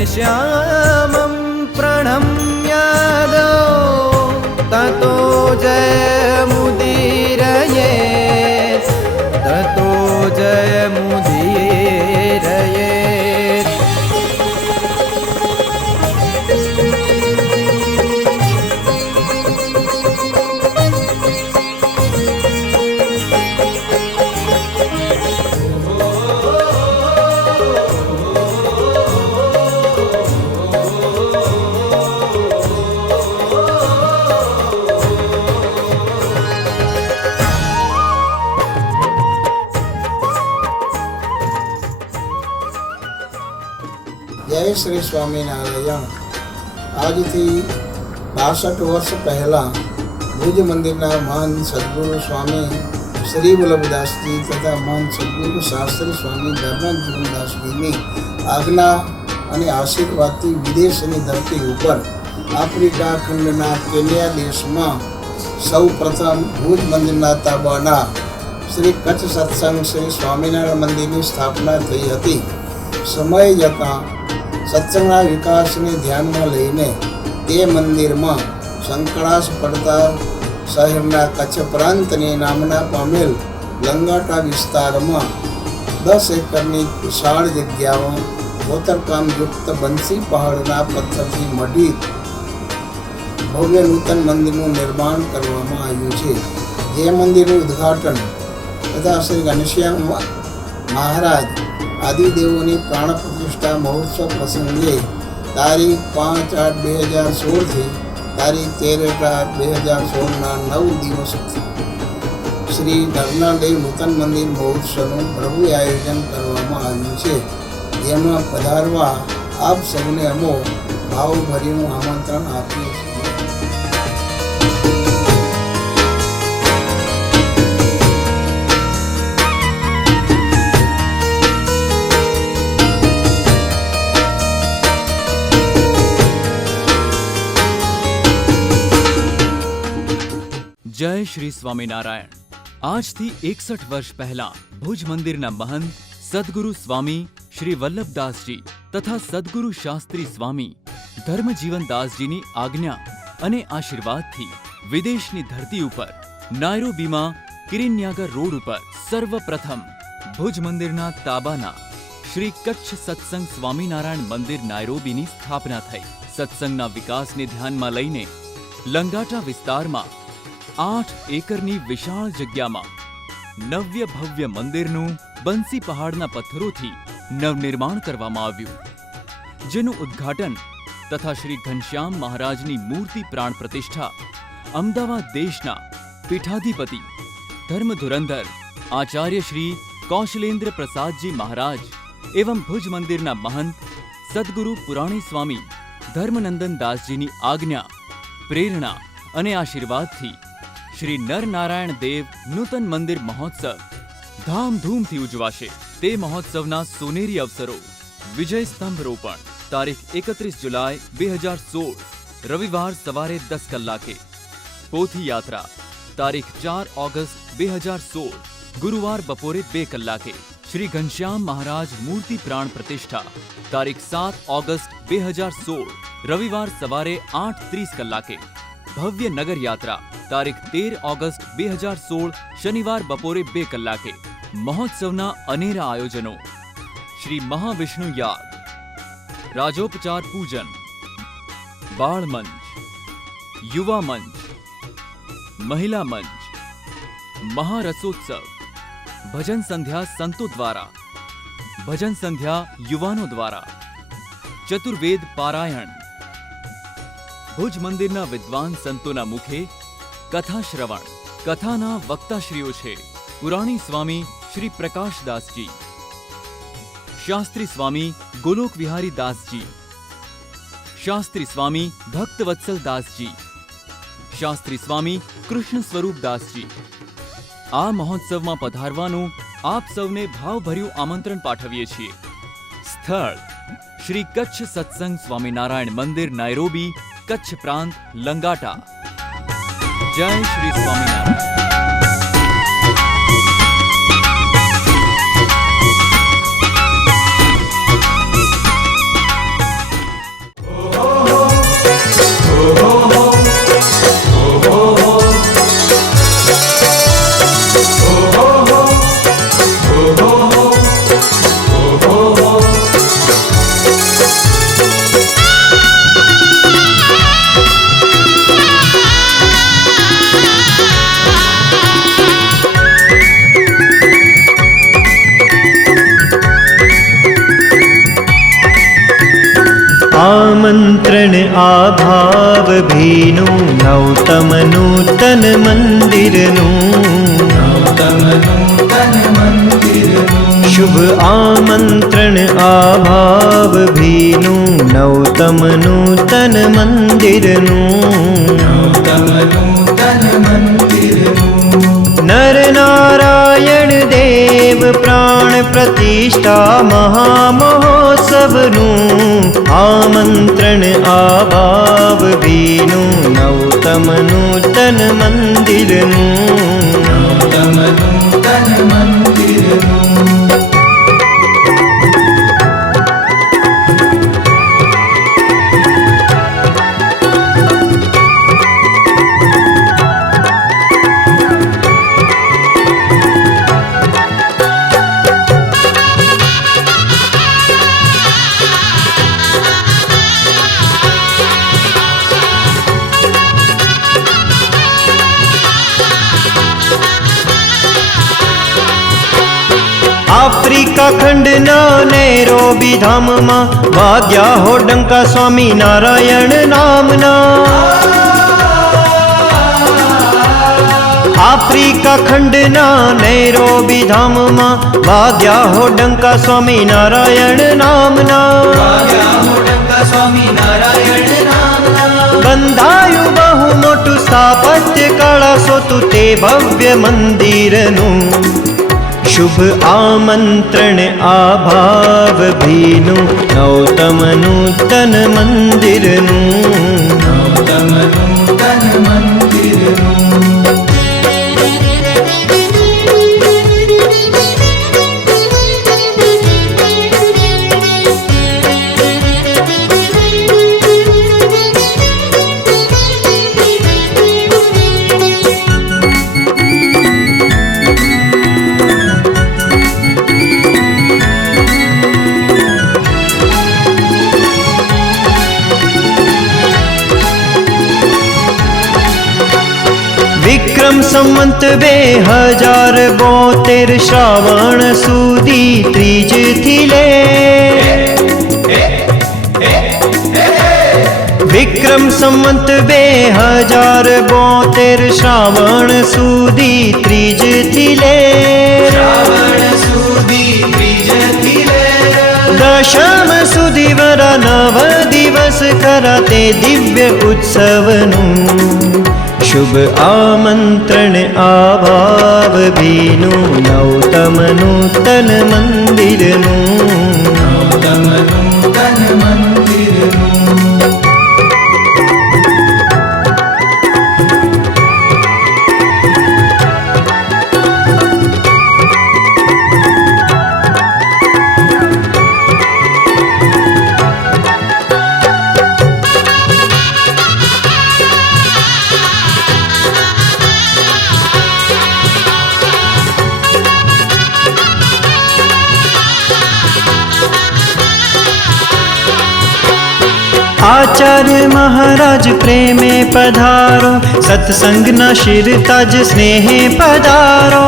घनश्यामं प्रणम्यादौ ततो जयमुदीरये ततो जयमुदीरये। જય શ્રી સ્વામિનારાયણ। આજથી 62 વર્ષ પહેલાં ભુજ મંદિરના મહાન સદગુરુ સ્વામી શ્રી વલ્લભદાસજી તથા મહાન સદગુરુ શાસ્ત્રી સ્વામી ધર્મજીવનદાસજીની આજ્ઞા અને આશીર્વાદથી વિદેશની ધરતી ઉપર આફ્રિકા ખંડના કેન્યા દેશમાં સૌ પ્રથમ ભુજ મંદિરના તાબાના શ્રી કચ્છ સત્સંગ શ્રી સ્વામિનારાયણ મંદિરની સ્થાપના થઈ હતી। સમય જતાં સત્સંગના વિકાસને ધ્યાનમાં લઈને તે મંદિરમાં સંકળાશ પડતા શહેરના કચ્છ પ્રાંતની નામના પામેલ લંગાટા વિસ્તારમાં 10 એકરની વિશાળ જગ્યામાં કોતરકામયુક્ત બંસી પહાડના પથ્થરથી મઢી ભવ્ય નૂતન મંદિરનું નિર્માણ કરવામાં આવ્યું છે। જે મંદિરનું ઉદ્ઘાટન તથા શ્રી ઘનશ્યામ મહારાજ આદિદેવોની પ્રાણ પ્રતિષ્ઠા મહોત્સવ પ્રસંગે તારીખ 5/8/2016 તારીખ 13/8/2016ના 9 દિવસ શ્રી નરનાદેવ નૂતન મંદિર મહોત્સવનું ભવ્ય આયોજન કરવામાં આવ્યું છે, જેમાં પધારવા આપ સૌને અમો ભાવભર્યું આમંત્રણ આપ્યું છે। જય શ્રી સ્વામિનારાયણ। આજથી 61 વર્ષ પહેલા ભુજ મંદિરના મહંત સદગુરુ સ્વામી શ્રી વલ્લભદાસજી તથા સદગુરુ શાસ્ત્રી સ્વામી ધર્મજીવનદાસજીની આજ્ઞા અને આશીર્વાદથી વિદેશની ધરતી ઉપર નાયરોબીમાં કિરીન્યાગર રોડ ઉપર સર્વપ્રથમ ભુજ મંદિરના તાબાના શ્રી કચ્છ સત્સંગ સ્વામિનારાયણ મંદિર નાયરોબીની સ્થાપના થઈ। સત્સંગના વિકાસને ધ્યાનમાં લઈને લંગાટા વિસ્તારમાં 8 એકરની વિશાળ જગ્યામાં નવ્ય ભવ્ય મંદિરનું બંસી પહાડના પથ્થરોથી નવનિર્માણ કરવામાં આવ્યું, જેનું ઉદ્ઘાટન તથા શ્રી ઘનશ્યામ મહારાજની મૂર્તિ પ્રાણ પ્રતિષ્ઠા અમદાવાદ દેશના પીઠાધિપતિ ધર્મધુરંધર આચાર્ય શ્રી કૌશલેન્દ્ર પ્રસાદજી મહારાજ એવં ભુજ મંદિરના મહંત સદગુરુ પુરાણી સ્વામી ધર્મનંદન દાસજીની આજ્ઞા, પ્રેરણા અને આશીર્વાદથી શ્રી નરનારાયણ દેવ નૂતન મંદિર મહોત્સવ ધામધૂમથી ઉજવાશે। તે મહોત્સવના સોનેરી અવસરો વિજય સ્તંભ રોપણ તારીખ 31 જુલાઈ 2016 રવિવાર સવારે 10 કલાકે, પોથી યાત્રા તારીખ 4 ઓગસ્ટ 2016 ગુરુવાર બપોરે 2 કલાકે, શ્રી ઘનશ્યામ મહારાજ મૂર્તિ પ્રાણ પ્રતિષ્ઠા તારીખ 7 ઓગસ્ટ 2016 રવિવાર સવારે 8:30 કલાકે, ભવ્ય નગર યાત્રા તારીખ 13 ઓગસ્ટ 2016 શનિવાર બપોરે 2 કલાકે। મહોત્સવના અનેરા આયોજનો શ્રી મહાવિષ્ણુ યાગ, રાજોપચાર પૂજન, બાળ મંચ, યુવા મંચ, મહિલા મંચ, મહારસોત્સવ, ભજન સંધ્યા સંતો દ્વારા, ભજન સંધ્યા યુવાનો દ્વારા, ચતુર્વેદ પારાયણ, ભુજ મંદિરના વિદ્વાન સંતોના મુખે કથા શ્રવણ। કથાના વક્તાશ્રીઓ છે પુરાણી સ્વામી શ્રી પ્રકાશદાસજી, શાસ્ત્રી સ્વામી ગોલોક વિહારી દાસજી, શાસ્ત્રી સ્વામી ભક્તવત્સલ દાસજી, શાસ્ત્રી સ્વામી કૃષ્ણ સ્વરૂપ દાસજી। આ મહોત્સવમાં પધારવાનું આપ સૌને ભાવભર્યું આમંત્રણ પાઠવીએ છીએ। સ્થળ શ્રી કચ્છ સત્સંગ સ્વામિનારાયણ મંદિર નાયરોબી, કચ્છ પ્રાંત, લંગાટા। જય શ્રી સ્વામિનારાયણ। आमंत्रण आभाव भीनु नौतम नूतन मंदिरनु शुभ आमंत्रण आभाव भीनु नौतम नूतन मंदिरनु नर नारायण देव प्राण प्रतिष्ठा महामहोत्सवनु आमंत्रण आभाव भीनु नौतम नूतन मंदिरनु आफ्रिका खंड ना नैरोबी धाम मां वाग्या हो डंका स्वामी नारायण नामना आफ्रिका खंड ना नैरोबी धाम मां वाग्या हो डंका स्वामी नारायण नामना बंधायु बहु मोटू स्थापत्य कला सोतु ते भव्य मंदिरनु शुभ आमंत्रण आभाव भीनु नौतम नूतन मंदिरनु विक्रम संवत 2072 श्रावण सुदी त्रीज थिले विक्रम संवत 2072 श्रावण सुदी त्रीज थिले दशम सुदी वरा 9 दिवस कराते दिव्य उत्सवनु शुभ आमंत्रण आभाव भीनु नौतम नूतन मंदिरनु आचार्य महाराज प्रेमे पधारो सत्संग न शिर तज स्नेहे पधारो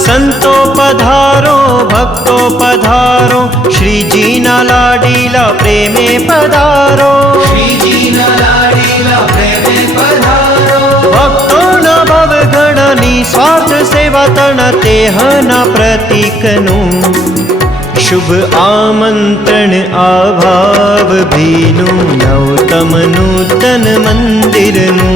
संतो पधारो भक्तो पधारो श्री जी ना लाडीला प्रेमे पधारो भक्तो न भव गण निस्वार्थ सेवा तण तेह न प्रतीकनु शुभ आमंत्रण आभाव भीनु नौतम नूतन मंदिरनु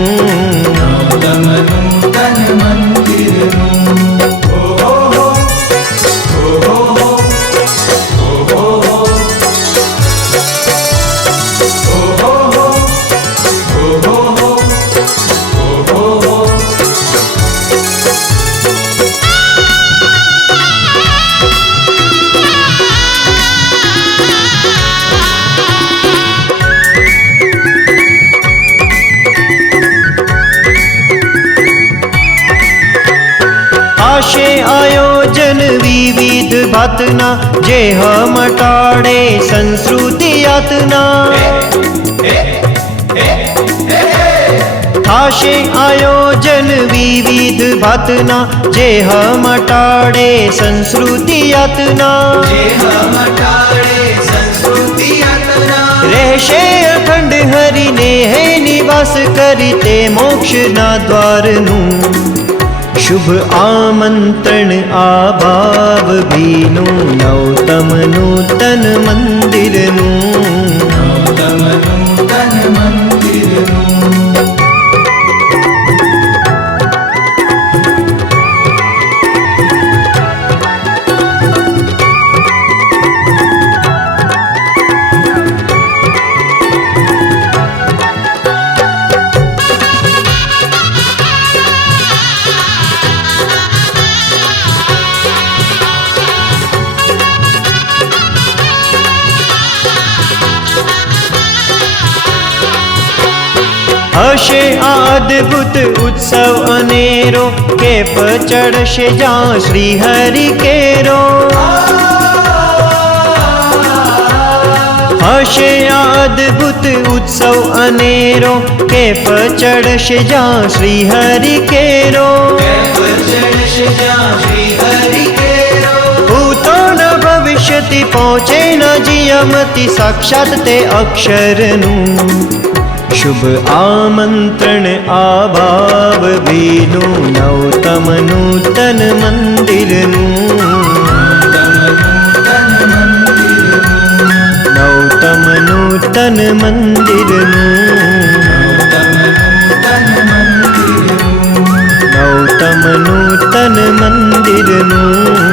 आशे आयोजन विविध भातना जे मटाड़े संस्कृति यातना थाशे आयोजन विविध भातना जे मटाड़े संस्कृति यातना વાસ કરી તે મોક્ષના દ્વારનું શુભ આમંત્રણ આ ભાવ ભીનું નવતમ નૂતન મંદિરનું નવતમ નૂતન મંદિરનું હશે આ અદ્ભુત ઉત્સવ અનેરો કેપ ચડશે જ્યાં શ્રી હરિ કેરો હશે આ અદ્ભુત ઉત્સવ અનેરો કેપ ચડશે જ્યાં શ્રી હરિ કેરો ભૂતો ન ભવિષ્યથી પહોંચે ન જીયમતી સાક્ષાત તે અક્ષરનું શુભ આમંત્રણ આ ભાવ ભીનું નવતમ નૂતન મંદિરનું નવતમ નૂતન મંદિરનું નવતમ નૂતન મંદિરનું